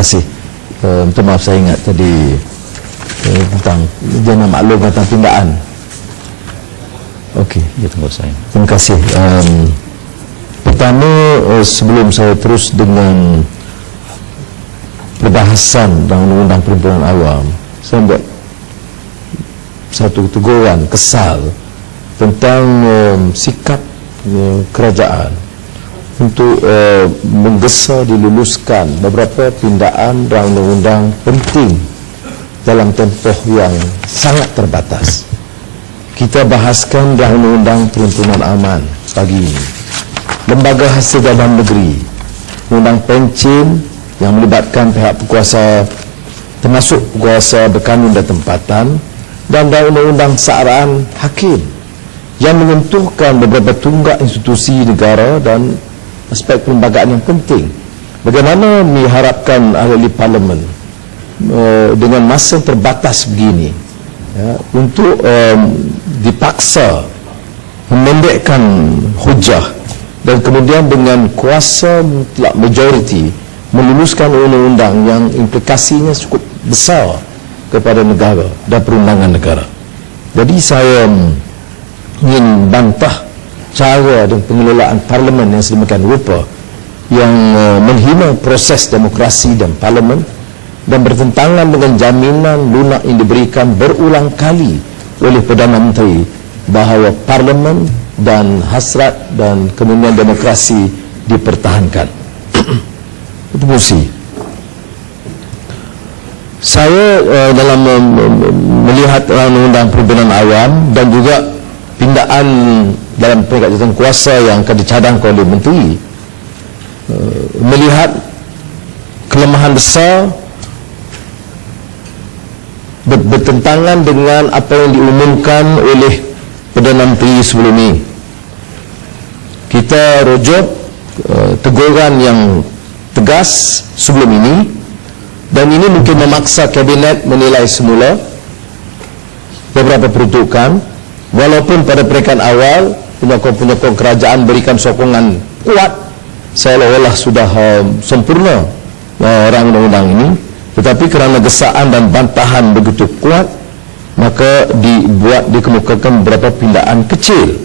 kasih. Minta maaf saya ingat tadi tentang jangan maklum tentang pindaan. Okey, Ya, tunggu saya. terima kasih. Pertama, sebelum saya terus dengan perbahasan dalam undang-undang perhimpunan awam, saya buat satu teguran kesal tentang sikap kerajaan untuk menggesa diluluskan beberapa pindaan dalam undang-undang penting dalam tempoh yang sangat terbatas. Kita bahaskan dalam undang-undang perhimpunan aman pagi ini, lembaga hasil dalam negeri, undang pencen yang melibatkan pihak berkuasa termasuk berkuasa berkanun dan tempatan, dan undang-undang saaraan hakim yang menyentuhkan beberapa tunggak institusi negara dan aspek perlembagaan yang penting. Bagaimana diharapkan ahli parlimen dengan masa terbatas begini untuk dipaksa memendekkan hujah dan kemudian dengan kuasa mutlak majoriti meluluskan undang-undang yang implikasinya cukup besar kepada negara dan perundangan negara. Jadi saya ingin bantah cara dan pengelolaan parlimen yang sedemikian rupa yang menghina proses demokrasi dan parlimen dan bertentangan dengan jaminan lunak yang diberikan berulang kali oleh Perdana Menteri bahawa parlimen dan hasrat dan kemudian demokrasi dipertahankan. Itu fungsi. Saya dalam melihat undang-undang perhimpunan awam dan juga pindaan dalam peringkat jawatan kuasa yang akan dicadangkan oleh menteri, melihat kelemahan besar bertentangan dengan apa yang diumumkan oleh Perdana Menteri sebelum ini. Kita rujuk teguran yang tegas sebelum ini, dan ini mungkin memaksa kabinet menilai semula beberapa peruntukan, walaupun pada peringkat awal penyokong-penyokong kerajaan berikan sokongan kuat seolah-olah sudah sempurna orang undang-undang ini, tetapi kerana gesaan dan bantahan begitu kuat, maka dikemukakan beberapa pindaan kecil.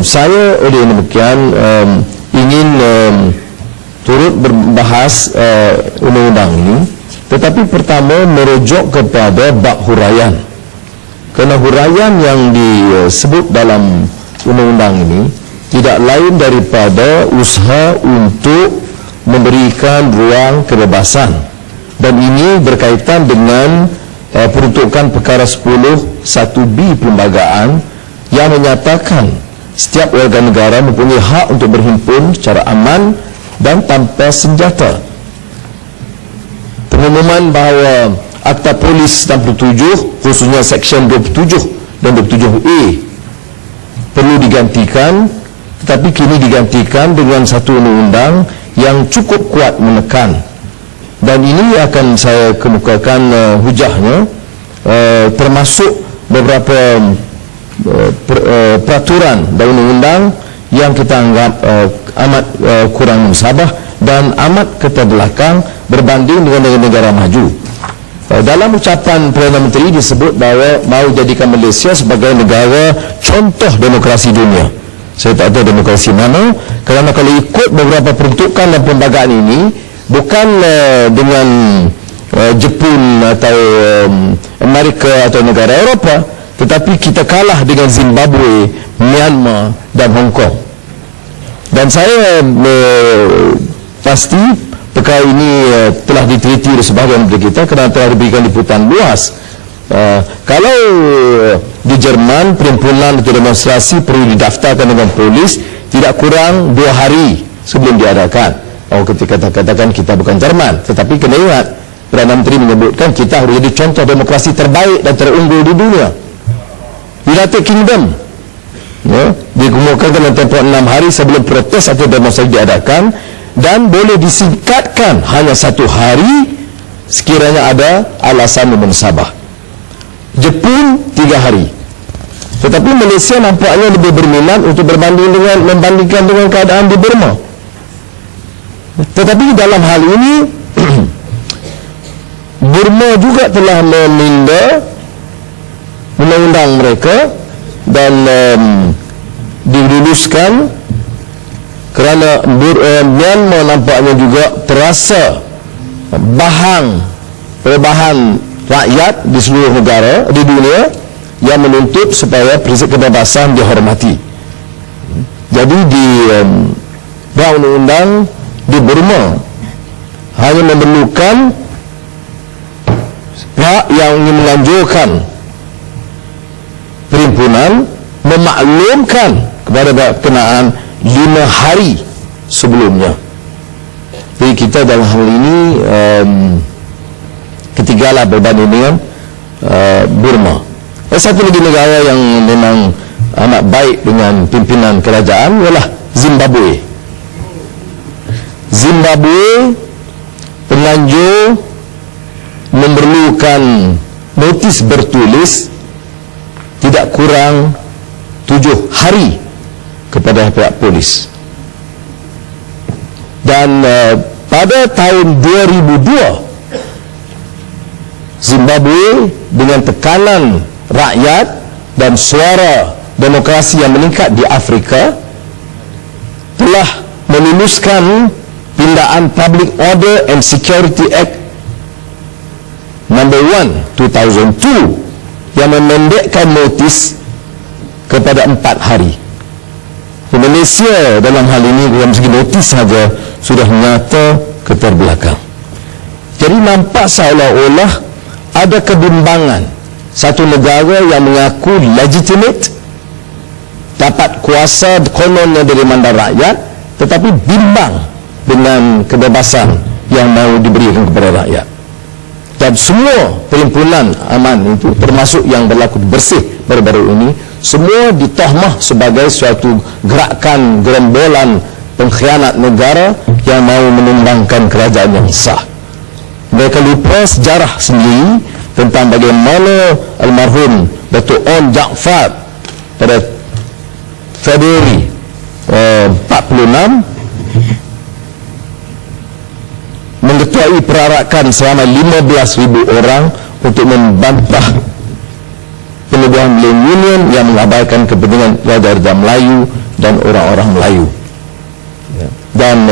Saya oleh demikian ingin turut berbahas undang-undang ini, tetapi pertama merujuk kepada bab huraian. Kerana huraian yang disebut dalam undang-undang ini tidak lain daripada usaha untuk memberikan ruang kebebasan, dan ini berkaitan dengan peruntukan perkara 10 1B perlembagaan yang menyatakan setiap warga negara mempunyai hak untuk berhimpun secara aman dan tanpa senjata. Pengumuman bahawa Akta Polis 67 khususnya Seksyen 27 dan 27A perlu digantikan, tetapi kini digantikan dengan satu undang-undang yang cukup kuat menekan, dan ini akan saya kemukakan hujahnya, termasuk beberapa peraturan dan undang-undang yang kita anggap amat kurang musabah dan amat keterbelakang berbanding dengan negara maju. Dalam ucapan Perdana Menteri disebut bahawa mahu jadikan Malaysia sebagai negara contoh demokrasi dunia. Saya tak tahu demokrasi mana, kerana kalau ikut beberapa peruntukan dan perlembagaan ini, bukan dengan Jepun atau Amerika atau negara Eropah, tetapi kita kalah dengan Zimbabwe, Myanmar dan Hong Kong. Dan saya pasti perkara ini telah diteliti oleh sebahagian dari kita kerana telah diberikan liputan luas. Kalau di Jerman perhimpunan atau demonstrasi perlu didaftarkan dengan polis tidak kurang 2 hari sebelum diadakan. Ketika katakan kita bukan Jerman, tetapi kena ingat Perdana Menteri menyebutkan kita harus jadi contoh demokrasi terbaik dan terunggul di dunia. United Kingdom dikemukakan dalam tempoh 6 hari sebelum protes atau demonstrasi diadakan, dan boleh disingkatkan hanya 1 hari sekiranya ada alasan memusabah. Jepun 3 hari. Tetapi Malaysia nampaknya lebih berminat untuk membandingkan dengan keadaan di Burma. Tetapi dalam hal ini Burma juga telah meminda undang-undang mereka dan diluluskan kerana Myanmar nampaknya juga terasa perubahan rakyat di seluruh negara di dunia yang menuntut supaya prinsip kebebasan dihormati. Jadi di undang-undang di Burma hanya memerlukan pihak yang ingin menganjurkan perhimpunan memaklumkan kepada berkenaan 5 hari sebelumnya. Jadi kita dalam hal ini ketigalah berbanding dengan Burma. Satu lagi negara yang memang amat baik dengan pimpinan kerajaan ialah Zimbabwe. Zimbabwe penganjur memerlukan notis bertulis tidak kurang 7 hari kepada pihak polis. Dan pada tahun 2002 Zimbabwe dengan tekanan rakyat dan suara demokrasi yang meningkat di Afrika telah meluluskan pindaan Public Order and Security Act Number 1 2002 yang memendekkan notis kepada 4 hari. Malaysia dalam hal ini dalam segi notis saja sudah nyata keterbelakang. Jadi nampak seolah-olah ada kebimbangan. Satu negara yang mengaku legitimate, dapat kuasa kononnya dari mandat rakyat, tetapi bimbang dengan kebebasan yang mahu diberikan kepada rakyat. Dan semua perhimpunan aman itu, termasuk yang berlaku bersih baru-baru ini, semua ditahmah sebagai suatu gerakan gerombolan pengkhianat negara yang mahu menumbangkan kerajaan yang sah. Mereka lupa sejarah sendiri tentang bagaimana almarhum Datuk On Jaafar pada Februari 46 mengetuai perarakan selama 15,000 orang untuk membantah penubuhan milenium yang mengabaikan kepentingan raja-raja Melayu dan orang-orang Melayu. Dan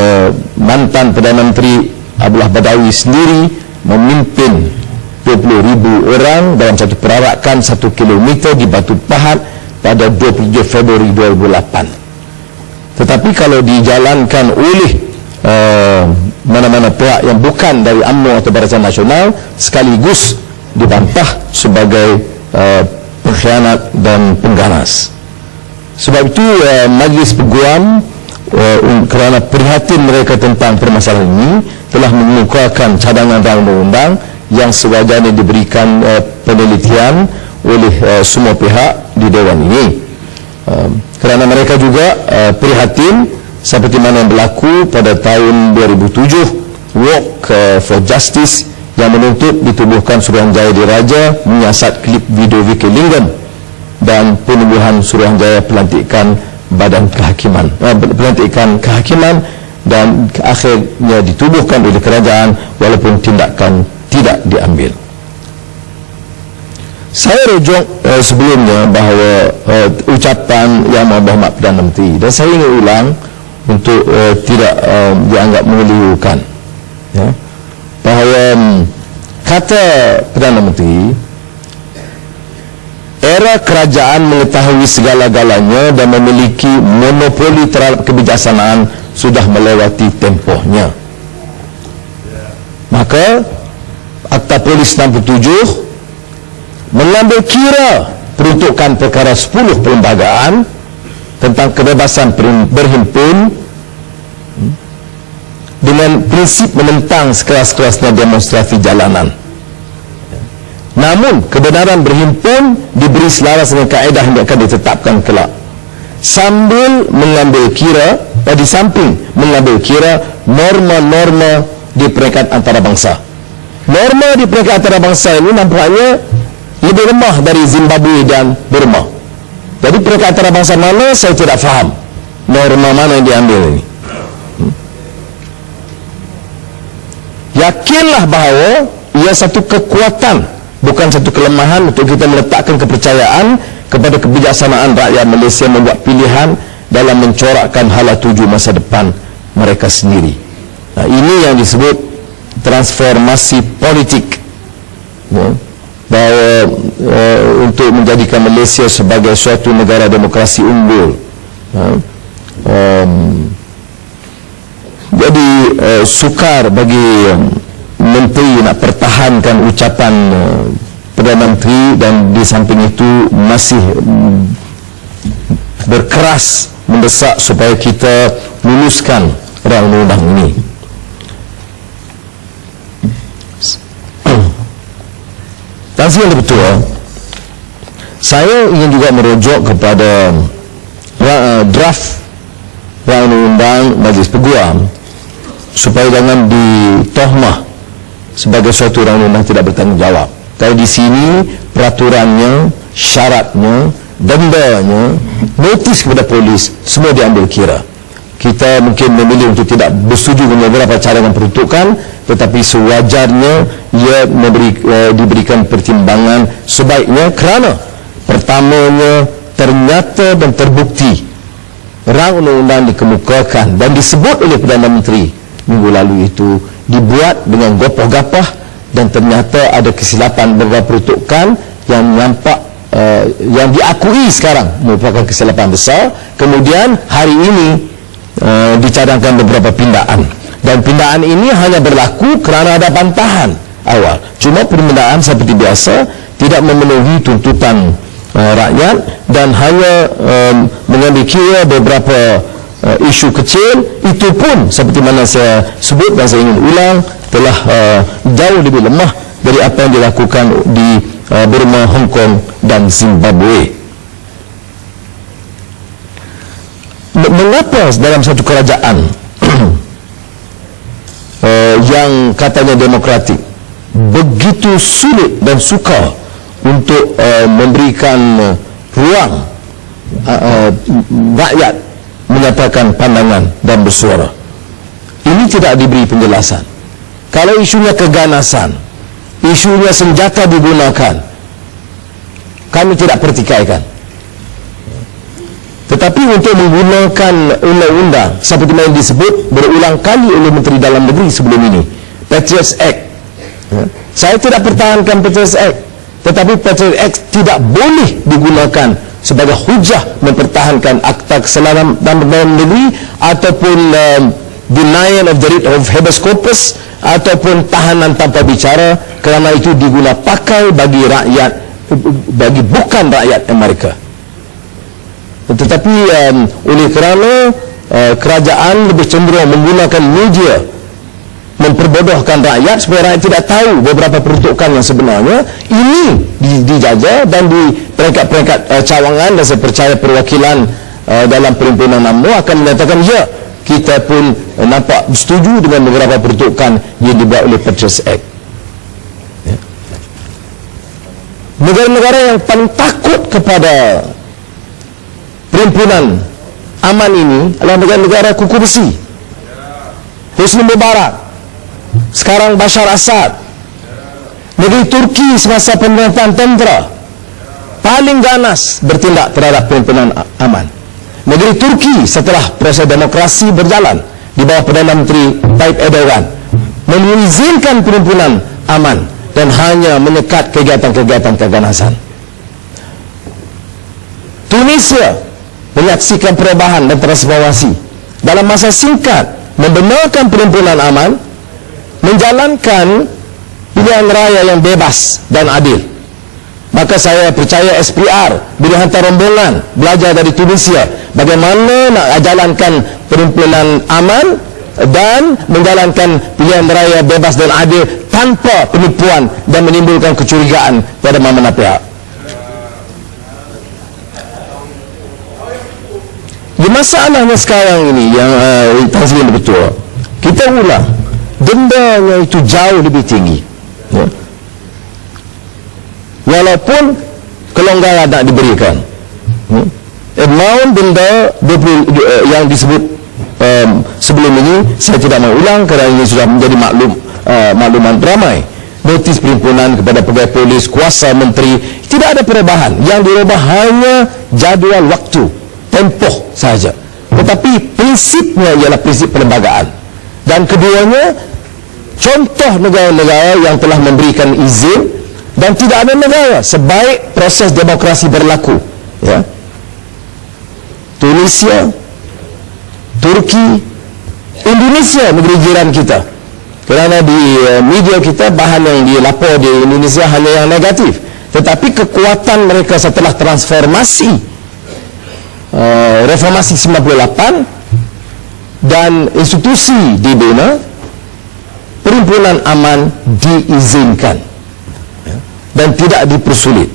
mantan Perdana Menteri Abdullah Badawi sendiri memimpin 20,000 orang dalam satu perarakan 1 kilometer di Batu Pahat pada 27 Februari 2008. Tetapi kalau dijalankan oleh mana-mana pihak yang bukan dari UMNO atau Barisan Nasional, sekaligus dibantah sebagai pengkhianat dan pengganas. Sebab itu Majlis Peguam kerana prihatin mereka tentang permasalahan ini telah mengemukakan cadangan undang-undang yang sewajarnya diberikan penelitian oleh semua pihak di Dewan ini. Kerana mereka juga prihatin seperti mana yang berlaku pada tahun 2007 Walk for Justice yang menuntut ditubuhkan Suruhanjaya Diraja menyiasat klip video Vicky Lingam dan penubuhan Suruhanjaya pelantikan Badan Kehakiman, pelantikan kehakiman, dan akhirnya ditubuhkan oleh kerajaan walaupun tindakan tidak diambil. Saya rujuk sebelumnya bahawa ucapan Yang Maha Berhormat Perdana Menteri, dan saya ingin ulang untuk tidak dianggap mengelirukan, ya, bahawa kata Perdana Menteri, era kerajaan mengetahui segala-galanya dan memiliki monopoli terhadap kebijaksanaan sudah melewati tempohnya. Maka Akta Polis 67 mengambil kira peruntukan perkara 10 perlembagaan tentang kebebasan berhimpun dengan prinsip menentang sekeras-kerasnya demonstrasi jalanan. Namun kebenaran berhimpun diberi selaras dengan kaedah yang akan ditetapkan kelak, sambil mengambil kira, di samping mengambil kira norma-norma di peringkat antarabangsa. Norma di peringkat antarabangsa ini nampaknya lebih lemah dari Zimbabwe dan Burma. Jadi peringkat antarabangsa mana saya tidak faham norma mana yang diambil ini. Yakinlah bahawa ia satu kekuatan, bukan satu kelemahan untuk kita meletakkan kepercayaan kepada kebijaksanaan rakyat Malaysia membuat pilihan dalam mencorakkan hala tuju masa depan mereka sendiri. Ini yang disebut transformasi politik, bahawa untuk menjadikan Malaysia sebagai suatu negara demokrasi unggul. Jadi sukar bagi menteri nak pertahankan ucapan Perdana Menteri, dan di samping itu masih berkeras mendesak supaya kita luluskan rang undang ini. Dan yang betul, saya ingin juga merujuk kepada draft rang undang Majlis Peguam supaya jangan ditohmah sebagai suatu rang undang tidak bertanggungjawab. Kalau di sini peraturannya, syaratnya, dendanya, notis kepada polis, semua diambil kira. Kita mungkin memilih untuk tidak bersetuju dengan beberapa cadangan peruntukan, tetapi sewajarnya ia diberikan pertimbangan sebaiknya, kerana pertamanya ternyata dan terbukti rang undang-undang dikemukakan dan disebut oleh Perdana Menteri minggu lalu itu dibuat dengan gopoh-gapah, dan ternyata ada kesilapan beberapa peruntukan yang nampak yang diakui sekarang merupakan kesilapan besar. Kemudian hari ini dicadangkan beberapa pindaan, dan pindaan ini hanya berlaku kerana ada bantahan awal. Cuma pindaan seperti biasa tidak memenuhi tuntutan rakyat, dan hanya mengambil kira beberapa isu kecil. Itu pun seperti mana saya sebut dan saya ingin ulang, telah jauh lebih lemah dari apa yang dilakukan di Burma, Hong Kong dan Zimbabwe. Mengapa dalam satu kerajaan yang katanya demokratik begitu sulit dan sukar untuk memberikan ruang rakyat menyatakan pandangan dan bersuara? Ini tidak diberi penjelasan. Kalau isunya keganasan, isunya senjata digunakan, kami tidak pertikaikan. Tetapi untuk menggunakan undang-undang seperti yang disebut berulang kali oleh Menteri Dalam Negeri sebelum ini, Patriots Act, saya tidak pertahankan Patriots Act, tetapi Patriots Act tidak boleh digunakan sebagai hujah mempertahankan Akta Keselamatan Dalam Negeri, ataupun denial of the writ of habeas corpus, ataupun tahanan tanpa bicara, kerana itu diguna pakai bagi rakyat, bagi bukan rakyat Amerika. Tetapi oleh kerana kerajaan lebih cenderung menggunakan media memperbodohkan rakyat supaya rakyat tidak tahu beberapa peruntukan yang sebenarnya, ini dijajah, dan di peringkat-peringkat cawangan, dan saya percaya perwakilan dalam perhimpunan UMNO akan menyatakan ya, kita pun nampak setuju dengan beberapa peruntukan yang dibuat oleh Patriots Act. Negara-negara yang paling takut kepada perhimpunan aman ini adalah negara-negara kuku besi. Husni Mubarak, sekarang Bashar Assad. Negeri Turki semasa pemerintahan tentera paling ganas bertindak terhadap perhimpunan aman. Negeri Turki setelah proses demokrasi berjalan di bawah Perdana Menteri Tayyip Erdogan mengizinkan perhimpunan aman dan hanya menyekat kegiatan-kegiatan keganasan. Tunisia menyaksikan perubahan dan transformasi dalam masa singkat, membenarkan perhimpunan aman, menjalankan pilihan raya yang bebas dan adil. Maka saya percaya SPR bila hantar rombongan belajar dari Tunisia bagaimana nak jalankan perhimpunan aman dan menjalankan pilihan raya bebas dan adil tanpa penipuan dan menimbulkan kecurigaan pada mana-mana pihak. Di masalahnya sekarang ini yang Tazmin betul, kita ulang, dendanya itu jauh lebih tinggi, ya. Walaupun kelonggaran tak diberikan, amount denda 20, yang disebut sebelum ini saya tidak mau ulang kerana ini sudah menjadi maklum makluman ramai. Notis perhimpunan kepada pegawai polis, kuasa menteri, tidak ada perubahan. Yang dirubah hanya jadual waktu, tempoh sahaja. Tetapi prinsipnya ialah prinsip perlembagaan. Dan keduanya, contoh negara-negara yang telah memberikan izin, dan tidak ada negara sebaik proses demokrasi berlaku, ya. Tunisia, Turki, Indonesia, negeri jiran kita. Kerana di media kita bahan yang dilapor di Indonesia hanya yang negatif. Tetapi kekuatan mereka setelah transformasi reformasi 98 dan institusi dibina, perhimpunan aman diizinkan, ya, dan tidak dipersulit.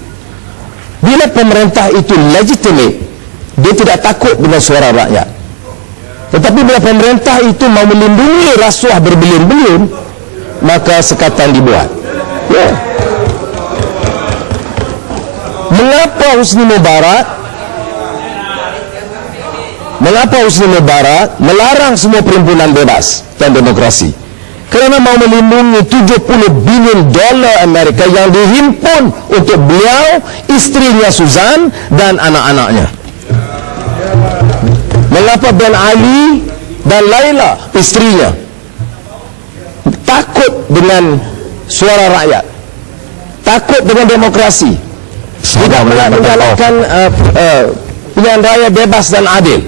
Bila pemerintah itu legitimate, dia tidak takut dengan suara rakyat. Tetapi bila pemerintah itu mau melindungi rasuah berbilion-bilion, maka sekatan dibuat, ya. Mengapa Husni Mubarak melarang semua perhimpunan bebas dan demokrasi? Kerana mau melindungi 70 bilion dolar Amerika yang dihimpun untuk beliau, istrinya Suzanne dan anak-anaknya. Mengapa Ben Ali dan Laila, istrinya, takut dengan suara rakyat, takut dengan demokrasi, tidak menjalankan pilihan raya bebas dan adil?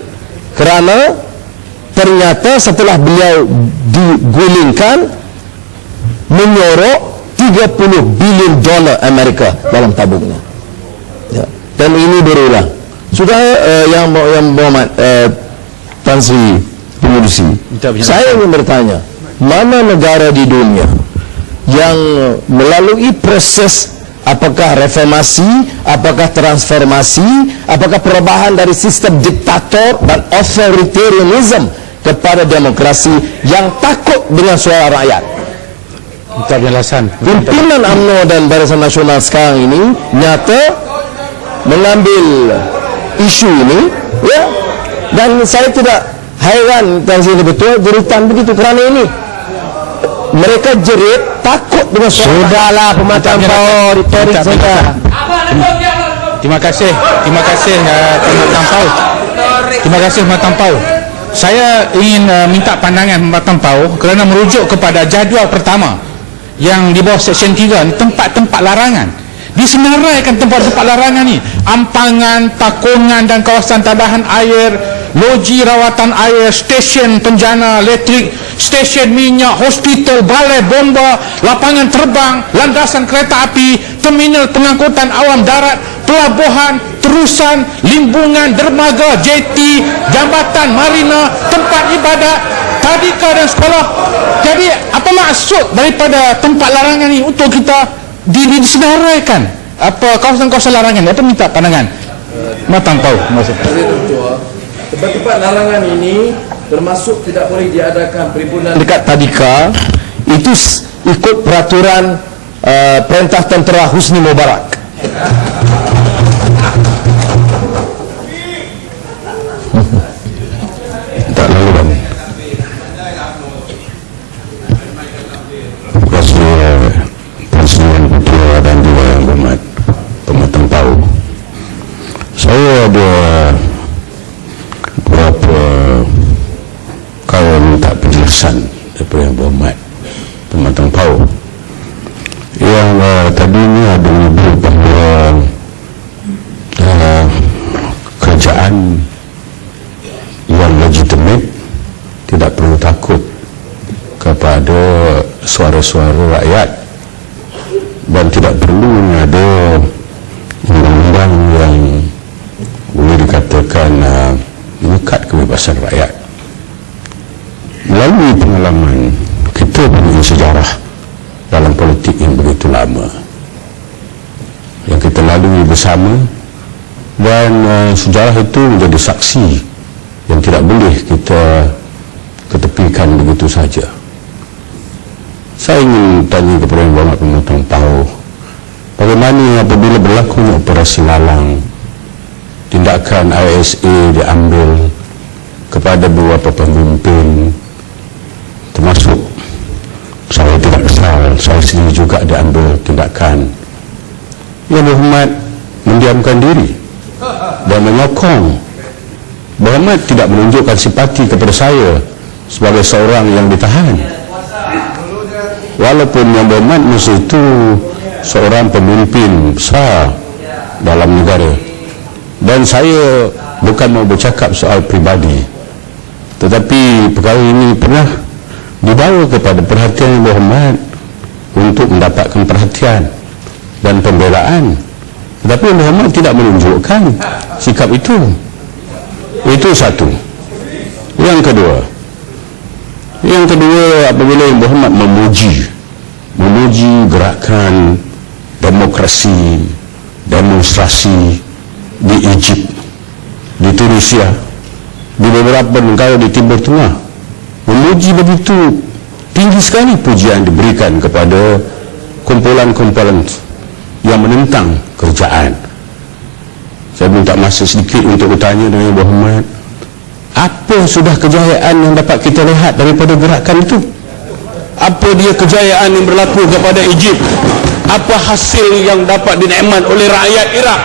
Kerana ternyata setelah beliau digulingkan, menyorok 30 bilion dolar Amerika dalam tabungnya, ya. Dan ini berulang. Sudah yang Muhammad Tan Sri Pengurusi, saya ingin bertanya, mana negara di dunia yang melalui proses, apakah reformasi, apakah transformasi, apakah perubahan dari sistem diktator dan authoritarianism kepada demokrasi, yang takut dengan suara rakyat? Minta penjelasan. Pimpinan UMNO dan Barisan Nasional sekarang ini nyata mengambil isu ini, ya. Dan saya tidak hairan dan sini betul jeritan begitu, kerana ini mereka jerit takut dengan suara. Sudahlah pematang pau, retorik saja. Terima kasih pematang pau. Terima kasih pematang pau. Saya ingin minta pandangan pematang pau kerana merujuk kepada jadual pertama yang di bawah Seksyen 3 ni, tempat-tempat larangan. Disenaraikan tempat-tempat larangan ni: ampangan, takungan dan kawasan tadahan air, loji rawatan air, stesen penjana elektrik, stesen minyak, hospital, balai bomba, lapangan terbang, landasan kereta api, terminal pengangkutan awam darat, pelabuhan, terusan, limbungan, dermaga, jeti, jambatan, marina, tempat ibadat, tadika dan sekolah. Jadi apa maksud daripada tempat larangan ini untuk kita disenaraikan? Apa kawasan-kawasan larangan? Apa minta pandangan matang pau? Tempat-tempat larangan ini termasuk tidak boleh diadakan perhimpunan dekat tadika. Itu ikut peraturan perintah tentera Husni Mubarak. Tak lalu kan. Presiden Ketua dan juga yang hormat pematang pau, saya ada beberapa kali minta penjelasan daripada yang berhormat pematang pau. Yang tadi ini ada menyebut bahawa kerajaan yang legitimate tidak perlu takut kepada suara-suara rakyat, dan tidak perlu ada undang-undang yang boleh dikatakan mengikat kebebasan rakyat. Melalui pengalaman kita punya sejarah dalam politik yang begitu lama yang kita lalui bersama, dan sejarah itu menjadi saksi yang tidak boleh kita ketepikan begitu saja. Saya ingin tanya kepada yang berhormat pematang pau, bagaimana apabila berlaku operasi lalang, tindakan ISA diambil kepada beberapa pemimpin, termasuk saya tidak saya sendiri juga diambil tindakan. Yang Muhammad mendiamkan diri dan menyokong. Muhammad tidak menunjukkan simpati kepada saya sebagai seorang yang ditahan. Walaupun yang Muhammad masa itu seorang pemimpin besar dalam negara. Dan saya bukan mau bercakap soal pribadi, tetapi perkara ini pernah dibawa kepada perhatian Muhammad untuk mendapatkan perhatian dan pembelaan. Tetapi Muhammad tidak menunjukkan sikap itu. Itu satu. Yang kedua, apabila Muhammad memuji gerakan demokrasi, demonstrasi di Egypt, di Tunisia, di beberapa negara di Timur Tengah, memuji begitu tinggi sekali pujian diberikan kepada kumpulan-kumpulan yang menentang kerajaan. Saya minta masa sedikit untuk bertanya dengan Muhammad, apa sudah kejayaan yang dapat kita lihat daripada gerakan itu? Apa dia kejayaan yang berlaku kepada Egypt? Apa hasil yang dapat dinikmat oleh rakyat Iraq?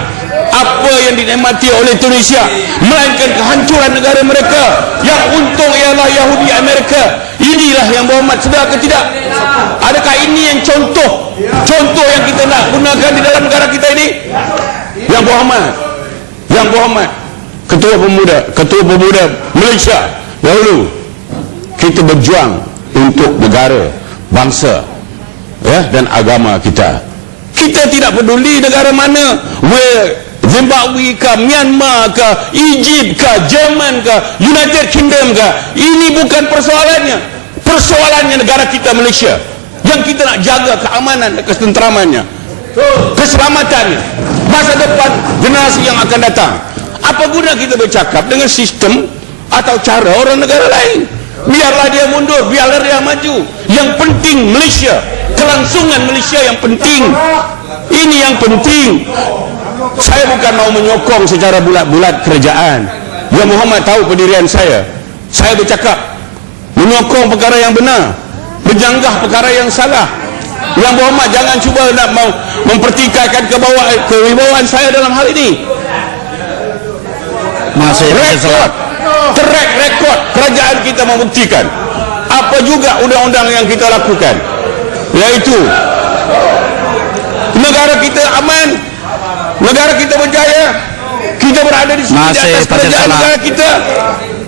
Apa yang dinikmati oleh Tunisia? Melainkan kehancuran negara mereka. Yang untung ialah Yahudi Amerika. Inilah yang Muhammad sedar ke tidak? Adakah ini yang contoh yang kita nak gunakan di dalam negara kita ini? Yang Muhammad Ketua Pemuda Malaysia dahulu, kita berjuang untuk negara, bangsa, ya, dan agama kita. Kita tidak peduli negara mana, Zimbabwe ke, Myanmar ke, Egypt ke, Jerman ke, United Kingdom ke. Ini bukan persoalannya. Persoalannya negara kita Malaysia, yang kita nak jaga keamanan dan ketenteramannya, keselamatannya, masa depan generasi yang akan datang. Apa guna kita bercakap dengan sistem atau cara orang negara lain? Biarlah dia mundur, biarlah dia maju. Yang penting Malaysia, kelangsungan Malaysia yang penting. Ini yang penting. Saya bukan mau menyokong secara bulat-bulat kerajaan. Ya, Muhammad tahu pendirian saya. Saya bercakap menyokong perkara yang benar, menjanggah perkara yang salah. Yang Muhammad jangan cuba nak mau mempertikaikan kewibawaan saya dalam hal ini. Track record kerajaan kita membuktikan apa juga undang-undang yang kita lakukan, yaitu negara kita aman, negara kita berjaya, kita berada di atas kerajaan negara kita,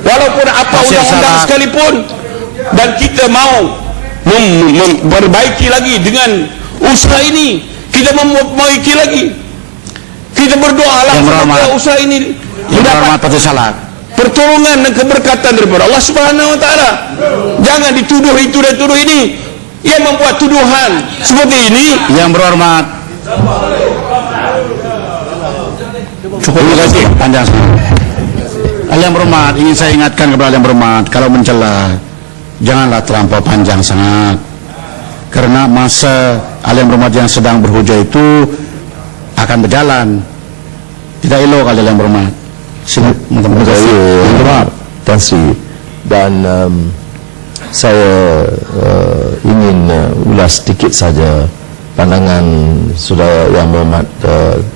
walaupun apa undang-undang sekalipun. Dan kita mau memperbaiki lagi dengan usaha ini. Kita memperbaiki lagi. Kita berdoalah semoga usaha ini mendapat pertolongan dan keberkatan daripada Allah Subhanahu Wa Taala. Jangan dituduh itu dan tuduh ini. Yang membuat tuduhan seperti ini, yang berhormat, cukup, terima kasih panjang. Yang berhormat, ingin saya ingatkan kepada yang berhormat, kalau mencela janganlah terlampau panjang sangat, karena masa yang berhormat yang sedang berhujah itu akan berjalan. Tidak elok kalau yang berhormat. Terima kasih yang berhormat Tan Sri. Dan saya ingin ulas sedikit saja pandangan saudara yang berhormat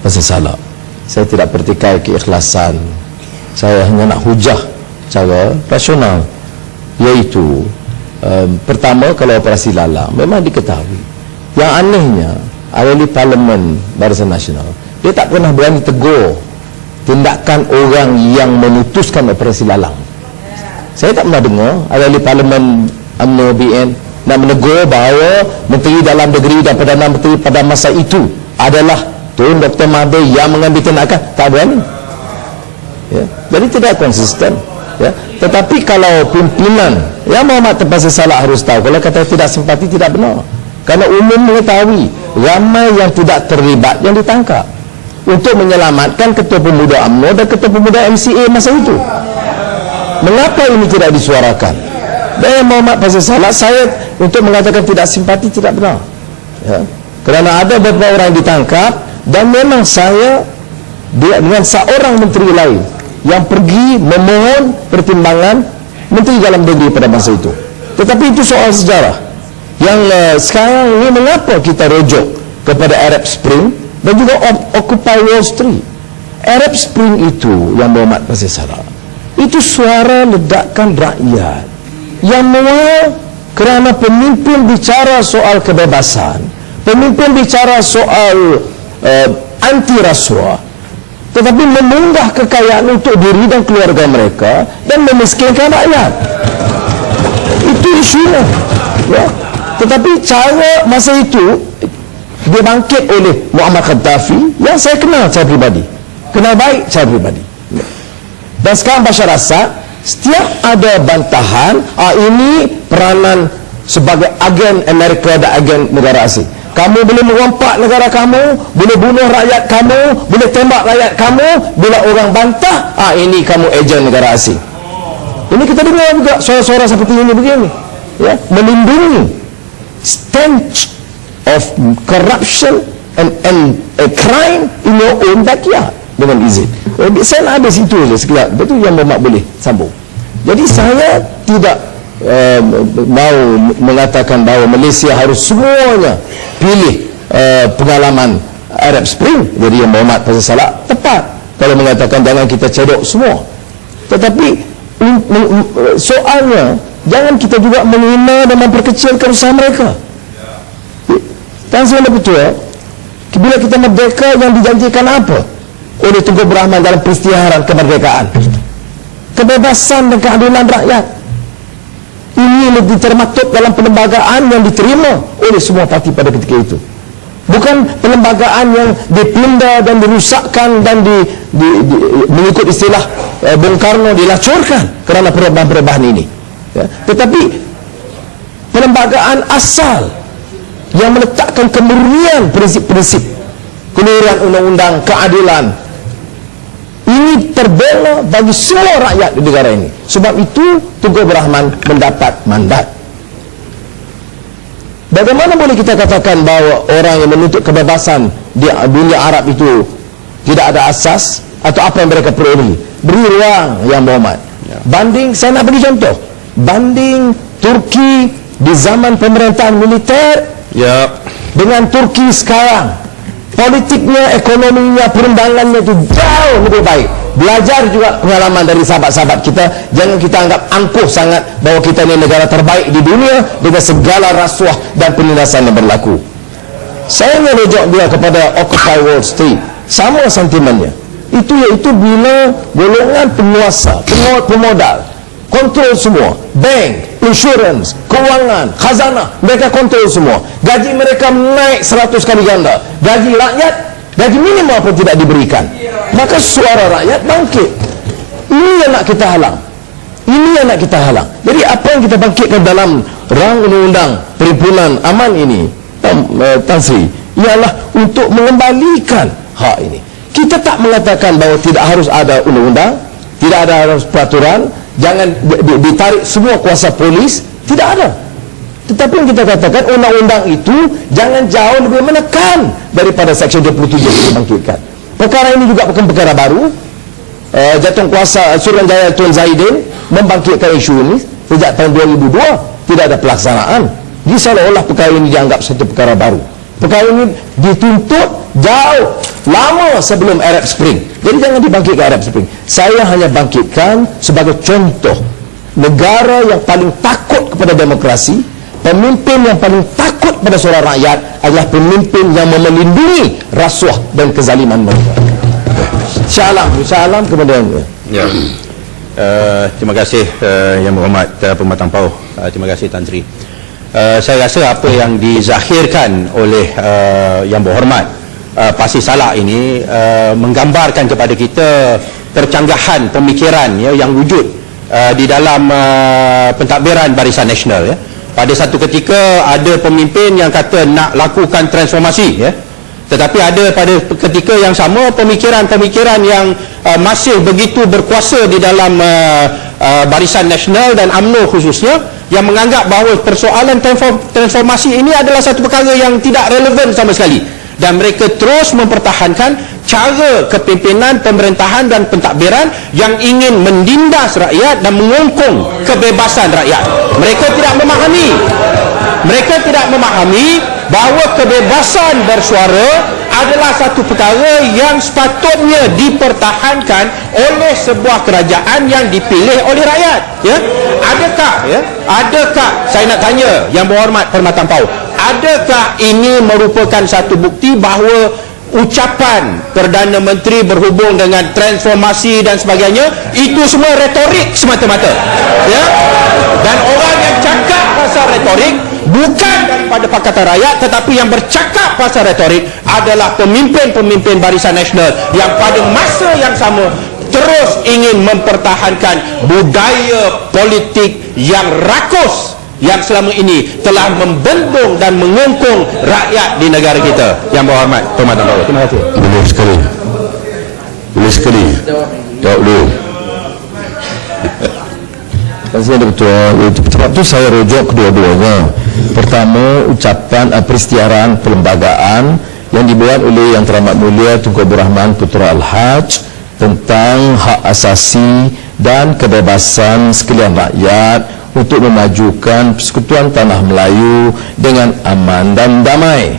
pasal Salak. Saya tidak pertikai keikhlasan. Saya hanya nak hujah cara rasional, iaitu pertama, kalau operasi Lalang memang diketahui. Yang anehnya, ahli Parlimen Barisan Nasional, dia tak pernah berani tegur tindakan orang yang memutuskan operasi Lalang. Saya tak pernah dengar ahli Parlimen UMNO BN nak menegur bahawa Menteri Dalam Negeri dan Perdana Menteri pada masa itu adalah Tun Dr. Mahathir yang mengambil tindakan. Tak berani, ya. Jadi tidak konsisten, ya. Tetapi kalau pimpinan yang Muhammad terpaksa salah harus tahu, kalau kata tidak simpati tidak benar, karena umum mengetahui ramai yang tidak terlibat yang ditangkap untuk menyelamatkan Ketua Pemuda UMNO dan Ketua Pemuda MCA masa itu. Mengapa ini tidak disuarakan? Dan Muhammad pasal salah, saya untuk mengatakan tidak simpati tidak benar, ya. Kerana ada beberapa orang ditangkap, dan memang saya dengan seorang menteri lain yang pergi memohon pertimbangan Menteri Dalam Negeri pada masa itu. Tetapi itu soal sejarah. yang sekarang ini mengapa kita rujuk kepada Arab Spring dan juga Occupy Wall Street. Arab Spring itu yang Muhammad pasti salah. Itu suara ledakan rakyat yang mual kerana pemimpin bicara soal kebebasan, pemimpin bicara soal anti rasuah, tetapi memunggah kekayaan untuk diri dan keluarga mereka dan memiskinkan rakyat. Itu isunya, ya. Tetapi cara masa itu dia bangkit oleh Muammar Gaddafi yang saya kenal secara pribadi, kenal baik secara pribadi. Dan sekarang Bashar Assad, setiap ada bantahan, ini peranan sebagai agen Amerika dan agen negara asing. Kamu boleh merompak negara kamu, boleh bunuh rakyat kamu, boleh tembak rakyat kamu. Bila orang bantah, ini kamu agen negara asing. Ini kita dengar juga suara-suara seperti ini begini, ya, melindungi stench of corruption and a crime in your own backyard dengan izin. Saya nak habis itu saja sekejap. Betul yang Muhammad boleh sambung. Jadi saya tidak mau mengatakan bahawa Malaysia harus semuanya pilih pengalaman Arab Spring. Jadi yang Muhammad pasti salah. Tepat kalau mengatakan jangan kita cedok semua. Tetapi soalnya jangan kita juga menghina dan memperkecilkan usaha mereka. Tan Sri betul, bila kita merdeka yang dijanjikan apa oleh Tunku Abdul Rahman dalam peristiharan kemerdekaan? Kebebasan dan keadilan rakyat. Ini lebih termaktub dalam perlembagaan yang diterima oleh semua parti pada ketika itu. Bukan perlembagaan yang dipindah dan dirusakkan dan mengikut istilah Bung Karno dilacurkan kerana perubahan-perubahan ini, ya. Tetapi perlembagaan asal yang meletakkan kemurnian prinsip-prinsip keluaran undang-undang keadilan ini terbela bagi semua rakyat di negara ini. Sebab itu Tunku Abdul Rahman mendapat mandat. Bagaimana boleh kita katakan bahawa orang yang menuntut kebebasan di dunia Arab itu tidak ada asas atau apa yang mereka perolehi? Beri ruang yang Muhammad. Banding, saya nak bagi contoh. Banding Turki di zaman pemerintahan militer, ya, dengan Turki sekarang, politiknya, ekonominya, perundangannya itu jauh lebih baik. Belajar juga pengalaman dari sahabat-sahabat kita. Jangan kita anggap angkuh sangat bahawa kita ini negara terbaik di dunia dengan segala rasuah dan penindasan yang berlaku. Saya merujuk dia kepada Occupy Wall Street. Sama sentimennya. Itu iaitu bila golongan penguasa, pemodal, kontrol semua, bank, insurans, kewangan, khazanah, mereka kontrol semua. Gaji mereka naik 100 kali ganda. Gaji rakyat, gaji minimum pun tidak diberikan. Maka suara rakyat bangkit. Ini yang nak kita halang. Ini yang nak kita halang. Jadi apa yang kita bangkitkan dalam rang undang-undang perhimpunan aman ini, Tan Sri, ialah untuk mengembalikan hak ini. Kita tak mengatakan bahawa tidak harus ada undang-undang, tidak ada harus peraturan, jangan ditarik semua kuasa polis, tidak ada. Tetapi yang kita katakan undang-undang itu jangan jauh lebih menekan daripada Seksyen 27 yang dibangkitkan. Perkara ini juga bukan perkara baru. Jatuh kuasa Suruhanjaya Tun Zaidin membangkitkan isu ini sejak tahun 2002, tidak ada pelaksanaan. Jadi seolah-olah perkara ini dianggap satu perkara baru. Perkara ini dituntut jauh lama sebelum Arab Spring. Jadi jangan dibangkitkan Arab Spring. Saya hanya bangkitkan sebagai contoh negara yang paling takut kepada demokrasi. Pemimpin yang paling takut pada suara rakyat adalah pemimpin yang melindungi rasuah dan kezaliman mereka. Syalam kepada ya. Terima kasih Yang Berhormat Pematang Pauh. Terima kasih Tan Sri. Saya rasa apa yang dizahirkan oleh Yang Berhormat Pasir Salak ini menggambarkan kepada kita percanggahan pemikiran, ya, yang wujud di dalam pentadbiran Barisan Nasional, ya. Pada satu ketika ada pemimpin yang kata nak lakukan transformasi, ya. Tetapi ada pada ketika yang sama pemikiran-pemikiran yang masih begitu berkuasa di dalam Barisan Nasional dan UMNO khususnya, yang menganggap bahawa persoalan transformasi ini adalah satu perkara yang tidak relevan sama sekali, dan mereka terus mempertahankan cara kepimpinan pemerintahan dan pentadbiran yang ingin mendindas rakyat dan mengungkung kebebasan rakyat. Mereka tidak memahami mereka tidak memahami bahawa kebebasan bersuara adalah satu perkara yang sepatutnya dipertahankan oleh sebuah kerajaan yang dipilih oleh rakyat. Ya, adakah saya nak tanya Yang Berhormat Perkhidmatan PAU, adakah ini merupakan satu bukti bahawa ucapan Perdana Menteri berhubung dengan transformasi dan sebagainya itu semua retorik semata-mata? Ya, dan orang yang cakap pasal retorik bukan daripada Pakatan Rakyat, tetapi yang bercakap pasal retorik adalah pemimpin-pemimpin Barisan Nasional yang pada masa yang sama terus ingin mempertahankan budaya politik yang rakus yang selama ini telah membendung dan mengungkung rakyat di negara kita. Yang Berhormat Perkhidmatan PAU. Terima kasih. Boleh sekali. Jawab dulu. Terima kasih Ketua. Sebab itu saya rujuk kedua-duanya. Pertama, ucapan peristiaraan perlembagaan yang dibuat oleh Yang Teramat Mulia Tunku Abdul Rahman Putra Al-Haj tentang hak asasi dan kebebasan sekalian rakyat untuk memajukan persekutuan tanah Melayu dengan aman dan damai.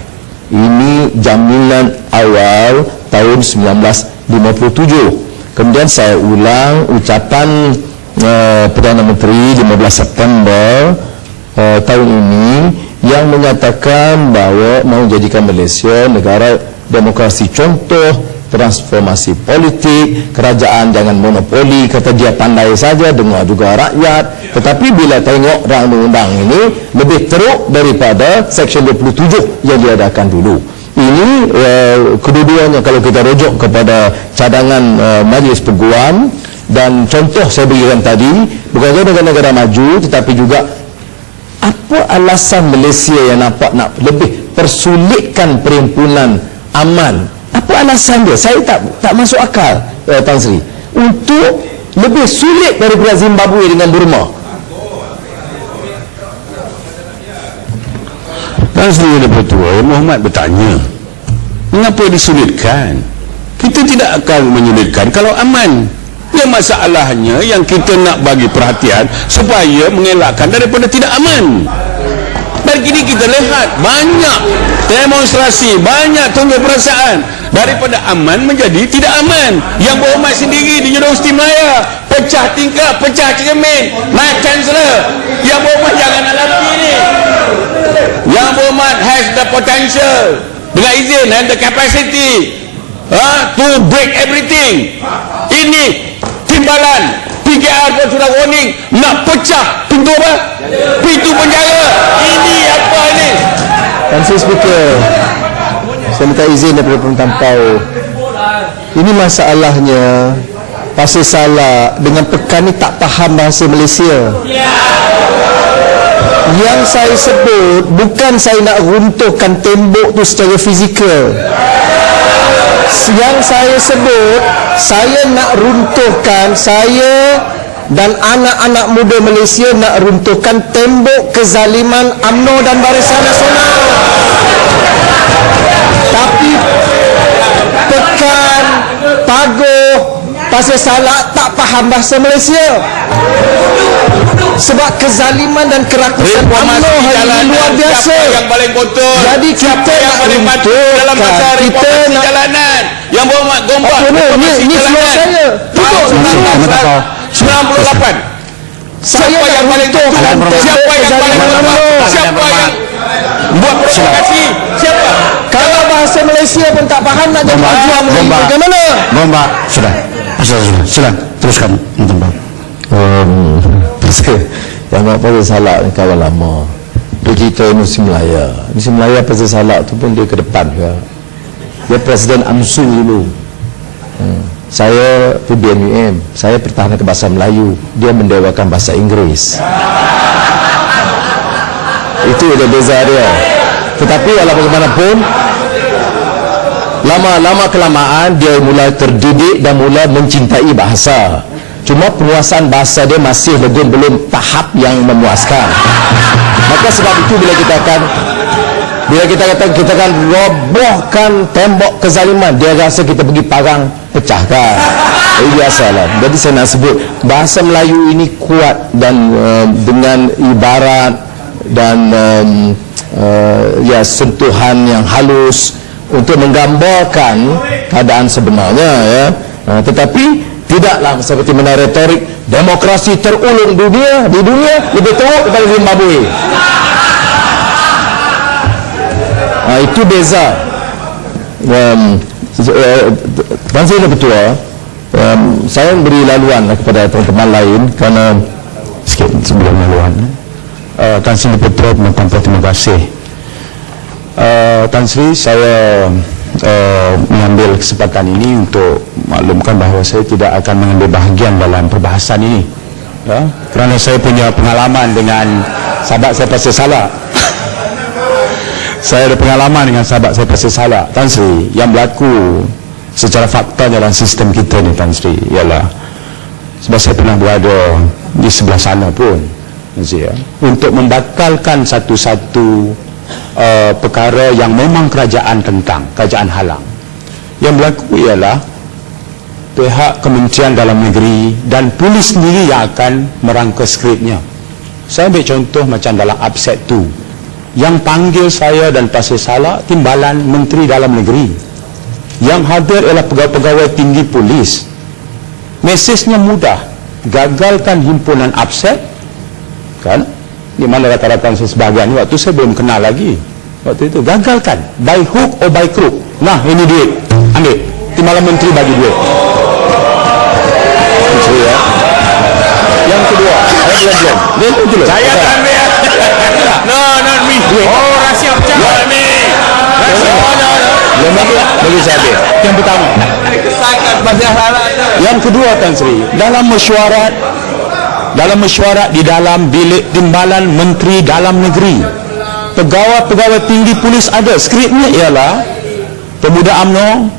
Ini jaminan awal tahun 1957. Kemudian saya ulang ucapan Perdana Menteri 15 September tahun ini yang menyatakan bahawa mahu jadikan Malaysia negara demokrasi contoh, transformasi politik, kerajaan jangan monopoli, kata dia pandai saja, dengar juga rakyat. Tetapi bila tengok rang undang-undang ini lebih teruk daripada Seksyen 27 yang diadakan dulu. Ini kedua-duanya kalau kita rujuk kepada cadangan Majlis Peguam, dan contoh saya berikan tadi, bukan saja negara-negara maju tetapi juga apa alasan Malaysia yang nampak nak lebih persulitkan perhimpunan aman. Apa alasan dia? Saya tak masuk akal, Tan Sri, untuk lebih sulit daripada Zimbabwe dengan Burma. Tan Sri ada Ketua, Muhammad bertanya, mengapa disulitkan? Kita tidak akan menyulitkan kalau aman. Yang masalahnya yang kita nak bagi perhatian supaya mengelakkan daripada tidak aman. Dan kini kita lihat banyak demonstrasi, banyak tunjuk perasaan daripada aman menjadi tidak aman. Yang Berhormat sendiri di Universiti Melaya pecah tingkap, pecah cermin, naik chancellor. Yang Berhormat jangan nak lari ni. Yang Berhormat has the potential, dengan izin, and the capacity to break everything. Ini timbalan PKR pun sudah warning nak pecah pintu apa? Pintu penjara. Ini apa ini? Tan Sri Speaker, saya minta izin daripada Perkhidmatan PAU. Ini masalahnya Pasir Salak dengan pekan ni tak faham bahasa Malaysia. Yang saya sebut bukan saya nak runtuhkan tembok tu secara fizikal. Yang saya sebut, saya nak runtuhkan, saya dan anak-anak muda Malaysia nak runtuhkan tembok kezaliman UMNO dan Barisan Nasional. Tapi pekan, Paguh, Pasir Salak tak faham bahasa Malaysia. Sebab kezaliman dan kerakusan UMNO hari ini luar biasa. Siapa yang paling betul? Jadi kita nak runtuhkan, dalam masa kita nak jalanan. Yang Berhormat Gombak ini flow saya. Tutup 98. Saya yang paling runtuhkan Siapa yang paling betul? Siapa yang buat provokasi? Siapa? Kalau bahasa Malaysia pun tak faham nak jadi pejuang bagaimana? Gombak, sudah. Silakan teruskan. Yang nak Pasir Salak ni kawan lama. Dia cerita Universiti Melaya. Universiti Melaya Pasir Salak tu pun dia ke depan ke. Dia Presiden AMSU dulu. Saya PBNUM, saya pertahankan bahasa Melayu, dia mendewakan bahasa Inggeris. Itu ada beza dia. Tetapi walau bagaimanapun, lama-lama kelamaan dia mula terdidik dan mula mencintai bahasa. Cuma penguasaan bahasa dia masih belum tahap yang memuaskan. Maka sebab itu bila kita kata kita akan robohkan tembok kezaliman, dia rasa kita pergi parang pecahkan. Itu biasalah. Jadi saya nak sebut bahasa Melayu ini kuat dan dengan ibarat dan ya sentuhan yang halus untuk menggambarkan keadaan sebenarnya, ya. Tetapi tidaklah seperti mana retorik demokrasi terulung di dunia lebih teruk daripada Zimbabwe. Itu beza. Tuan Sri Ketua, saya beri laluan kepada teman-teman lain kerana Sikit sebelum laluan. Tan Sri Ketua Pemerintah, terima kasih. Tan Sri, saya mengambil kesempatan ini untuk maklumkan bahawa saya tidak akan mengambil bahagian dalam perbahasan ini, ya, kerana saya punya pengalaman dengan sahabat saya Pasir Salak. Saya ada pengalaman dengan sahabat saya Pasir Salak. Tan Sri, yang berlaku secara fakta dalam sistem kita ni, Tan Sri, ialah sebab saya pernah berada di sebelah sana pun, Tan Sri, ya, untuk membatalkan satu-satu perkara yang memang kerajaan tentang, kerajaan halang. Yang berlaku ialah pihak Kementerian Dalam Negeri dan polis sendiri yang akan merangka skripnya. Saya ambil contoh macam dalam upset tu, yang panggil saya dan Pasir Salak timbalan Menteri Dalam Negeri, yang hadir ialah pegawai-pegawai tinggi polis. Mesejnya mudah, gagalkan himpunan upset, kan? Di mana rata-rata sebahagian waktu saya belum kenal lagi. Waktu itu gagalkan, by hook or by crook. Nah, ini duit, ambil. Timbalan Menteri bagi duit. Menteri, ya. Yang kedua, belum. Saya tak ambil. No, not me. Oh, rahsia pecah. Not me. Belum bagi saya ambil. Yang pertama. Yang kedua, Tan Sri, dalam mesyuarat di dalam bilik timbalan Menteri Dalam Negeri, pegawai-pegawai tinggi polis ada. Skripnya ialah pemuda UMNO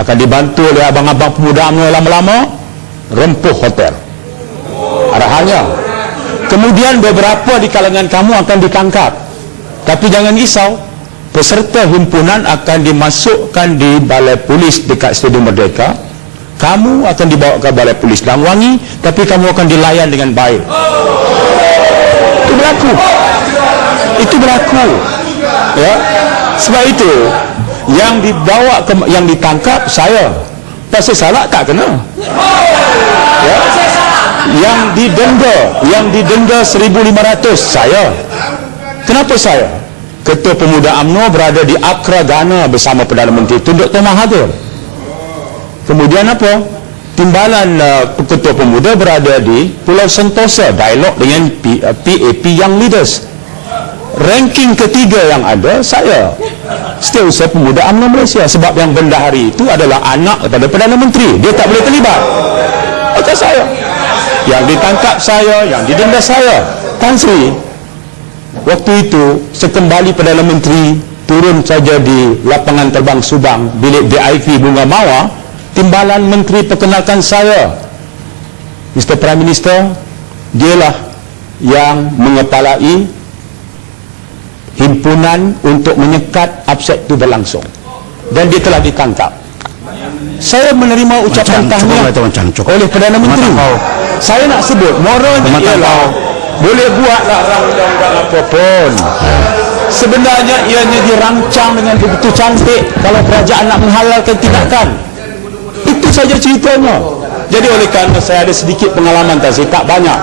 akan dibantu oleh abang-abang pemuda UMNO lama-lama rempuh hotel. Arahannya. Kemudian beberapa di kalangan kamu akan ditangkap. Tapi jangan risau, peserta himpunan akan dimasukkan di balai polis dekat Stadium Merdeka. Kamu akan dibawa ke balai polis Langwangi, tapi kamu akan dilayan dengan baik. Itu berlaku, ya. Sebab itu yang dibawa yang ditangkap saya, Pasir Salak tak kena, ya. Yang didenda 1,500 saya. Kenapa saya? Ketua Pemuda UMNO berada di Accra, Ghana bersama Perdana Menteri Tun Dr. Mahathir. Kemudian apa? Timbalan Ketua Pemuda berada di Pulau Sentosa, dialog dengan PAP Young Leaders. Ranking ketiga yang ada saya, Setiausaha Pemuda UMNO Malaysia. Sebab yang bendahari itu adalah anak kepada Perdana Menteri, dia tak boleh terlibat. Maka saya yang ditangkap, saya yang didenda saya. Tan Sri, waktu itu sekembali Perdana Menteri turun saja di lapangan terbang Subang, bilik VIP Bunga Mawar, timbalan menteri perkenalkan saya, Mr. Prime Minister, dialah yang mengepalai himpunan untuk menyekat upset itu berlangsung, dan dia telah ditangkap. Saya menerima ucapan tahniah oleh Perdana Menteri. Saya nak sebut moralnya ialah boleh buatlah undang-undang apapun, sebenarnya ianya dirancang dengan begitu cantik kalau kerajaan nak menghalalkan tindakan. Itu saja ceritanya. Jadi oleh kerana saya ada sedikit pengalaman tadi, tak banyak,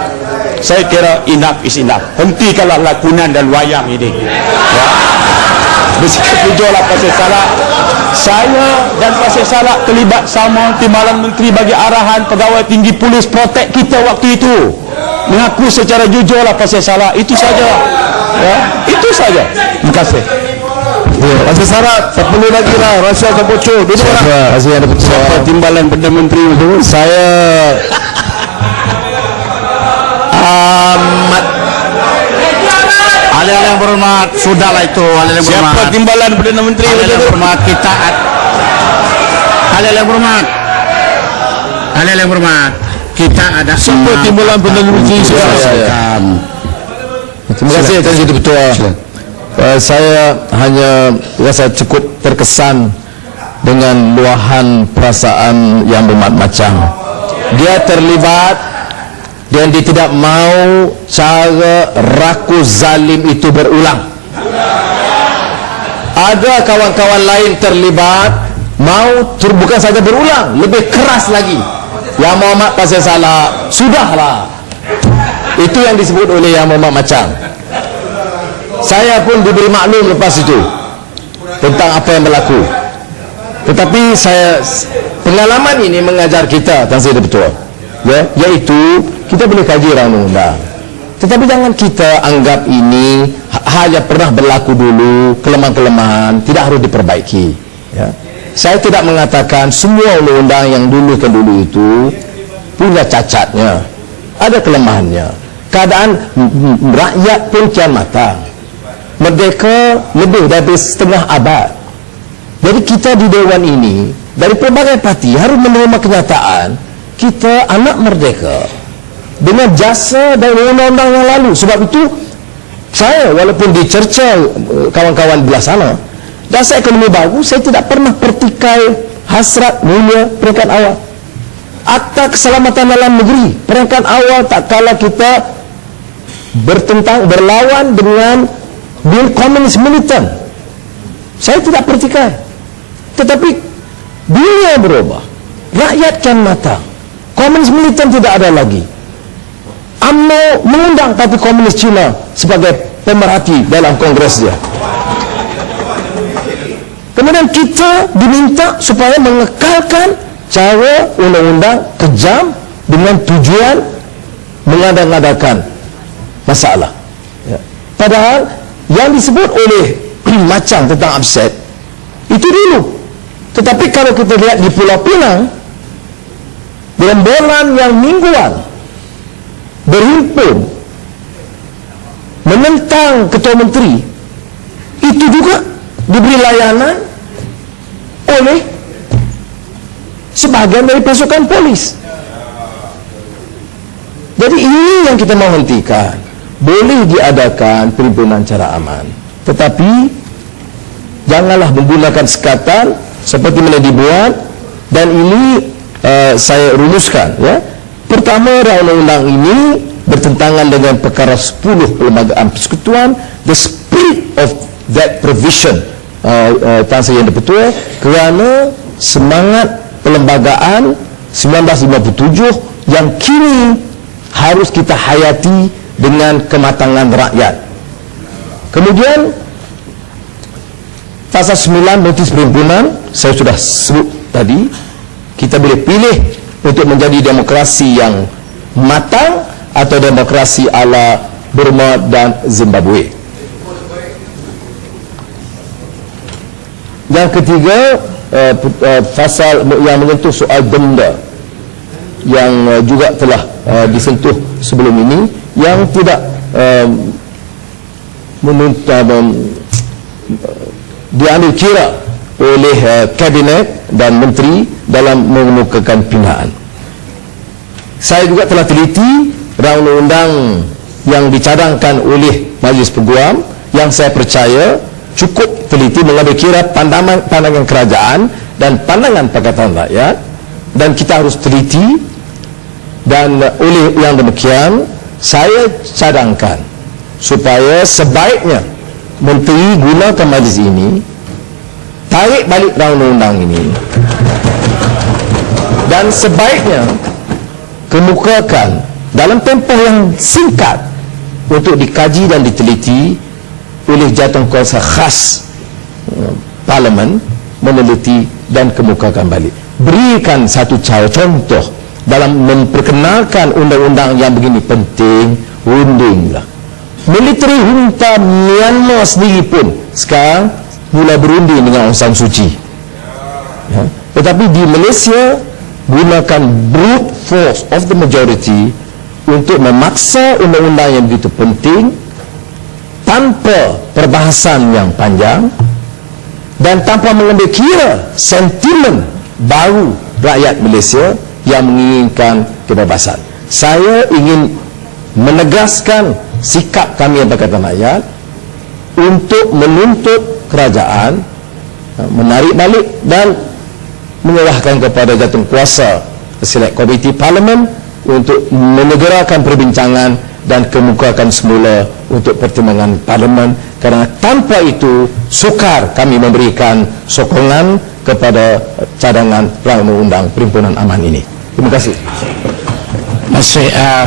saya kira enough is enough. Hentikanlah lakonan dan wayang ini, ya. Bersikap jujurlah Pasir Salak. Saya dan Pasir Salak terlibat sama. Timbalan Menteri bagi arahan, pegawai tinggi polis protect kita waktu itu. Mengaku secara jujurlah Pasir Salak. Itu saja, ya. Itu saja. Terima kasih. Pasir Salak, tak perlu lagi lah rahsia terbocor. Siapa timbalan Perdana Menteri itu? Saya Ahli-ahli yang berhormat, sudahlah itu ahli yang berhormat. siapa timbalan Perdana Menteri Ahli itu? yang berhormat, kita ahli yang berhormat. Ahli yang berhormat, kita ada Siapa timbalan Perdana Menteri? Terima kasih Tuan Sri Ketua. Saya hanya rasa cukup terkesan dengan luahan perasaan yang bermacam-macam. Dia terlibat dan dia tidak mau cara rakus zalim itu berulang. Ada kawan-kawan lain terlibat, mau bukan saja berulang, lebih keras lagi. Yang Muhammad pasal salah, sudahlah. Itu yang disebut oleh Yang Muhammad Macang. Saya pun diberi maklum lepas itu tentang apa yang berlaku. Tetapi pengalaman ini mengajar kita, Tan Sri Betul, ya, iaitu kita boleh kaji undang-undang. Tetapi jangan kita anggap ini hanya pernah berlaku dulu, kelemahan-kelemahan tidak harus diperbaiki. Ya. Saya tidak mengatakan semua undang-undang yang dulu itu punya cacatnya, ada kelemahannya. Keadaan rakyat pun kian matang. Merdeka lebih dari setengah abad. Jadi kita di Dewan ini dari pelbagai parti harus menerima kenyataan kita anak merdeka dengan jasa dan undang-undang yang lalu. Sebab itu saya walaupun dicerca kawan-kawan belah sana, dasar ekonomi baru, saya tidak pernah pertikai hasrat mulia peringkat awal. Akta Keselamatan Dalam Negeri peringkat awal tak kala kita berlawan dengan bil komunis militan, saya tidak pertikai. Tetapi dunia berubah, rakyat kian matang, komunis militan tidak ada lagi. UMNO mengundang Parti Komunis Cina sebagai pemerhati dalam kongres dia. Kemudian kita diminta supaya mengekalkan cara undang-undang kejam dengan tujuan mengada-ngadakan masalah. Ya. Padahal yang disebut oleh Macang tentang upset itu dulu. Tetapi kalau kita lihat di Pulau Pinang, gerombolan yang mingguan berhimpun menentang ketua menteri itu juga diberi layanan oleh sebahagian dari pasukan polis. Jadi ini yang kita mau hentikan. Boleh diadakan perhimpunan cara aman, tetapi janganlah menggunakan sekatan seperti mana dibuat. Dan ini saya rumuskan, ya. Pertama, undang-undang ini bertentangan dengan perkara 10 Perlembagaan Persekutuan. The spirit of that provision, Tan Sri Yang Betul, kerana semangat perlembagaan 1957 yang kini harus kita hayati dengan kematangan rakyat. Kemudian pasal 9 notis perhimpunan, saya sudah sebut tadi, kita boleh pilih untuk menjadi demokrasi yang matang atau demokrasi ala Burma dan Zimbabwe. Yang ketiga, pasal yang menyentuh soal denda yang juga telah disentuh sebelum ini, yang tidak diambil kira oleh kabinet dan menteri dalam mengemukakan pindaan. Saya juga telah teliti undang-undang yang dicadangkan oleh Majlis Peguam, yang saya percaya cukup teliti mengambil kira pandangan kerajaan dan pandangan Pakatan Rakyat, dan kita harus teliti. Dan oleh yang demikian, saya cadangkan supaya sebaiknya menteri gunakan majlis ini, tarik balik undang-undang ini, dan sebaiknya kemukakan dalam tempoh yang singkat untuk dikaji dan diteliti oleh jawatankuasa khas Parlimen, meneliti dan kemukakan balik. Berikan satu contoh dalam memperkenalkan undang-undang yang begini penting, rundinglah. Militeri junta Myanmar sendiri pun sekarang mula berunding dengan Aung San Suu Kyi. Ya. Tetapi di Malaysia gunakan brute force of the majority untuk memaksa undang-undang yang begitu penting tanpa perbahasan yang panjang dan tanpa mengambil kira sentimen baru rakyat Malaysia yang menginginkan kebebasan. Saya ingin menegaskan sikap kami yang Pakatan Rakyat untuk menuntut kerajaan menarik balik dan menyerahkan kepada jawatankuasa Select Committee Parlimen untuk menyegerakan perbincangan dan kemukakan semula untuk pertimbangan Parlimen, kerana tanpa itu sukar kami memberikan sokongan kepada cadangan Rang Undang-Undang Perhimpunan Aman ini. Terima kasih.